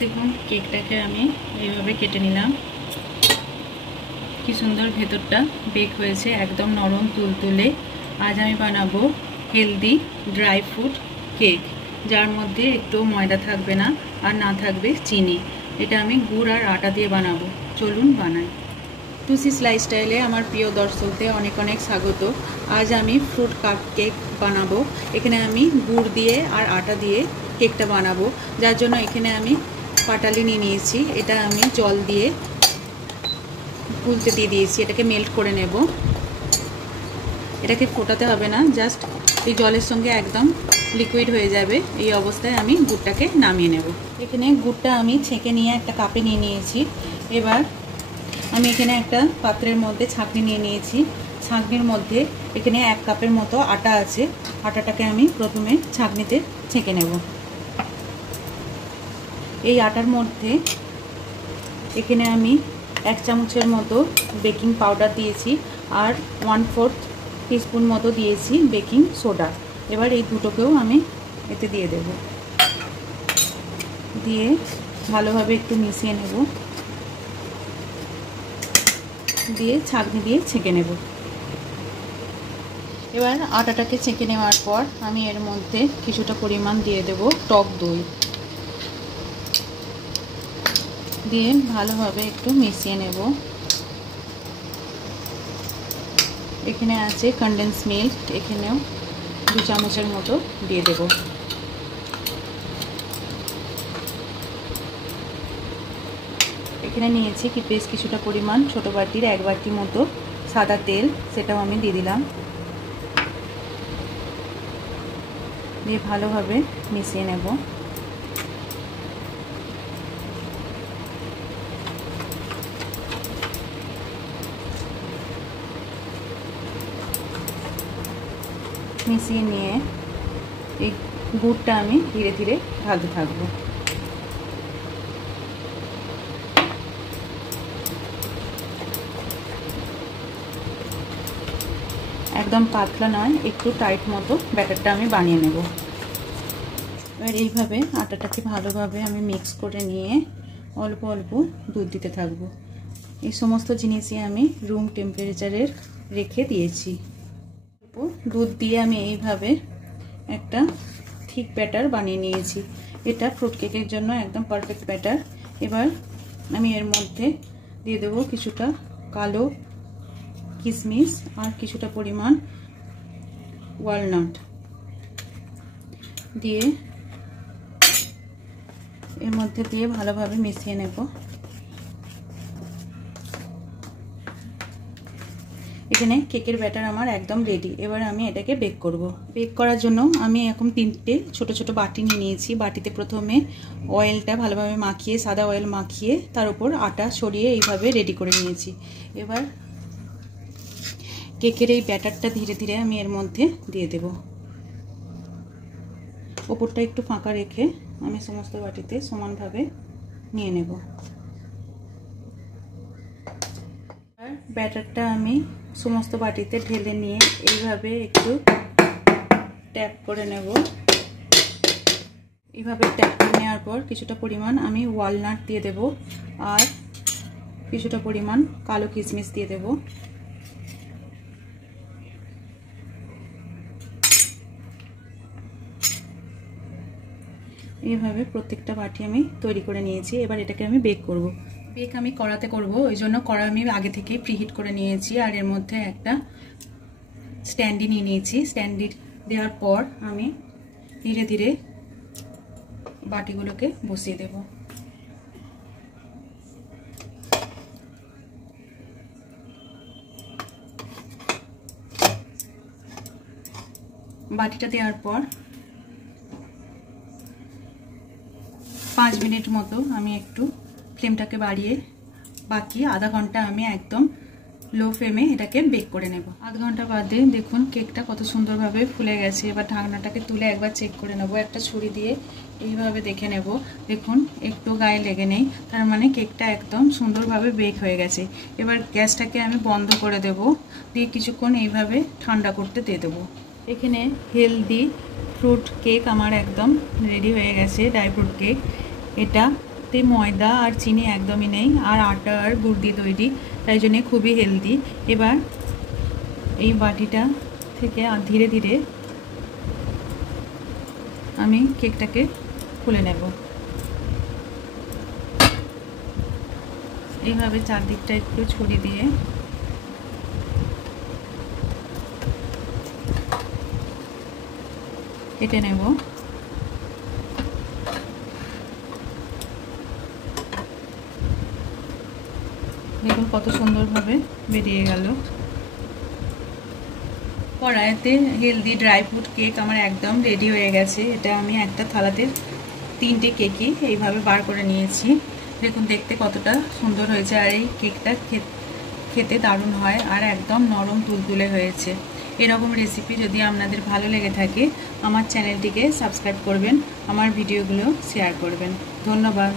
দেখুন কেকটাকে আমি এইভাবে কেটে নিলাম। কি সুন্দর ভেতরটা বেক হয়েছে, একদম নরম তুলতুলে। আজ আমি বানাবো হেলদি ড্রাই ফ্রুট কেক, যার মধ্যে একটু ময়দা থাকবে না আর না থাকবে চিনি। এটা আমি গুড় আর আটা দিয়ে বানাবো। চলুন বানাই। টুসিস লাইফস্টাইলে আমার প্রিয় দর্শকদের অনেক অনেক স্বাগত। আজ আমি ফ্রুট কাপ কেক বানাবো। এখানে আমি গুড় দিয়ে আর আটা দিয়ে কেকটা বানাবো, যার জন্য এখানে আমি পাটালি নিয়ে নিয়েছি। এটা আমি জল দিয়ে গুলতে দিয়ে দিয়েছি। এটাকে মেল্ট করে নেব। এটাকে ফোটাতে হবে না, জাস্ট এই জলের সঙ্গে একদম লিকুইড হয়ে যাবে। এই অবস্থায় আমি গুড়টাকে নামিয়ে নেব। এখানে গুড়টা আমি ছেঁকে নিয়ে একটা কাপে নিয়ে নিয়েছি। এবার আমি এখানে একটা পাত্রের মধ্যে ছাঁকনি নিয়ে নিয়েছি। ছাঁকনির মধ্যে এখানে 1 কাপের মতো আটা আছে। আটাটাকে আমি প্রথমে ছাঁকনিতে ছেঁকে নেব। এই আটার মধ্যে এখানে আমি 1 চামচের মতো বেকিং পাউডার দিয়েছি আর 1/4 টিস্পুন মতো দিয়েছি বেকিং সোডা। এবার এই দুটোকেও আমি এতে দিয়ে দেব। দিয়ে ভালোভাবে একটু মিশিয়ে নেব। দিয়ে ছাঁকনি দিয়ে ছেঁকে নেব। এবার আটাটাকে ছেঁকে নেওয়ার পর আমি এর মধ্যে কিছুটা পরিমাণ দিয়ে দেব টক দই। দিয়ে ভালোভাবে একটু মিশিয়ে নেব। এখানে আছে কনডেন্স মিল্ক, এখানেও 2 চামচের মতো দিয়ে দেব। এখানে নিয়েছি কি বেশ কিছুটা পরিমাণ ছোট বাটির 1 বাটি মতো সাদা তেল, সেটাও আমি দিয়ে দিলাম। দিয়ে ভালোভাবে মিশিয়ে নেব। মিশিয়ে নিয়ে এই গুড়টা আমি ধীরে ধীরে ঢালতে থাকবো। একদম পাতলা নয়, একটু টাইট মতো ব্যাটারটা আমি বানিয়ে নেব। এবার এইভাবে আটাটাকে ভালোভাবে আমি মিক্স করে নিয়ে অল্প অল্প দুধ দিতে থাকবো। এই সমস্ত জিনিসই আমি রুম টেম্পারেচারের রেখে দিয়েছি। দুধ দিয়ে আমি এইভাবে একটা ঠিক ব্যাটার বানিয়ে নিয়েছি। এটা ফ্রুট কেকের জন্য একদম পারফেক্ট ব্যাটার। এবার আমি এর মধ্যে দিয়ে দেবো কিছুটা কালো কিশমিশ আর কিছুটা পরিমাণ ওয়ালনাট। দিয়ে এর মধ্যে দিয়ে ভালোভাবে মিশিয়ে নেব। এখানে কেকের ব্যাটার আমার একদম রেডি। এবার আমি এটাকে বেক করব। বেক করার জন্য আমি এখন 3টে ছোট ছোট বাটি নিয়ে নিয়েছি। বাটিতে প্রথমে অয়েলটা ভালোভাবে মাখিয়ে, সাদা অয়েল মাখিয়ে তার উপর আটা ছড়িয়ে এইভাবে রেডি করে নিয়েছি। এবার কেকের এই ব্যাটারটা ধীরে ধীরে আমি এর মধ্যে দিয়ে দেব। ওপরটা একটু ফাঁকা রেখে আমি সমস্ত বাটিতে সমানভাবে নিয়ে নেব। আর ব্যাটারটা আমি সমস্ত বাটিতে ঢেলে নিয়ে এইভাবে একটু ট্যাপ করে নেব। এইভাবে ট্যাপ করে নেওয়ার পর কিছুটা পরিমাণ আমি ওয়ালনাট দিয়ে দেব আর কিছুটা পরিমাণ কালো কিশমিশ দিয়ে দেব। এইভাবে প্রত্যেকটা বাটি আমি তৈরি করে নিয়েছি। এবার এটাকে আমি বেক করব। বেক আমি কড়াতে করব, ওই জন্য কড়া আমি আগে থেকেই প্রিহিট করে নিয়েছি। আর এর মধ্যে একটা স্ট্যান্ডি নিয়ে নিয়েছি। স্ট্যান্ডি দেওয়ার পর আমি ধীরে ধীরে বাটিগুলোকে বসিয়ে দেব। বাটিটা দেওয়ার পর 5 মিনিট মতো আমি একটু ফ্লেমটাকে বাড়িয়ে বাকি আধা ঘন্টা আমি একদম লো ফ্লেমে এটাকে বেক করে নেব। আধ ঘন্টা বাদে দেখুন কেকটা কত সুন্দরভাবে ফুলে গেছে। এবার ঢাকনাটাকে তুলে একবার চেক করে নেব। একটা ছুরি দিয়ে এইভাবে দেখে নেব। দেখুন একটু গায়ে লেগে নেই, তার মানে কেকটা একদম সুন্দরভাবে বেক হয়ে গেছে। এবার গ্যাসটাকে আমি বন্ধ করে দেব। দিয়ে কিছুক্ষণ এইভাবে ঠান্ডা করতে দিয়ে দেবো। এখানে হেলদি ফ্রুট কেক আমার একদম রেডি হয়ে গেছে। ড্রাই ফ্রুট কেক, এটা এতে ময়দা আর চিনি একদমই নেই, আর আটা আর গুড় দিয়ে তৈরি, তাই জন্যে খুবই হেলদি। এবার এই বাটিটা থেকে ধীরে ধীরে আমি কেকটাকে খুলে নেব। এইভাবে চারদিকটা একটু ছড়িয়ে দিয়ে কেটে নেব। দেখুন কত সুন্দরভাবে বেরিয়ে গেল। কড়াইতে হেলদি ড্রাই ফ্রুট কেক আমার একদম রেডি হয়ে গেছে। এটা আমি একটা থালাতে 3টে কেকই এইভাবে বার করে নিয়েছি। দেখুন দেখতে কতটা সুন্দর হয়েছে, আর এই কেকটা খেতে দারুণ হয় আর একদম নরম তুলতুলে হয়েছে। এরকম রেসিপি যদি আপনাদের ভালো লেগে থাকে আমার চ্যানেলটিকে সাবস্ক্রাইব করবেন, আমার ভিডিওগুলো শেয়ার করবেন। ধন্যবাদ।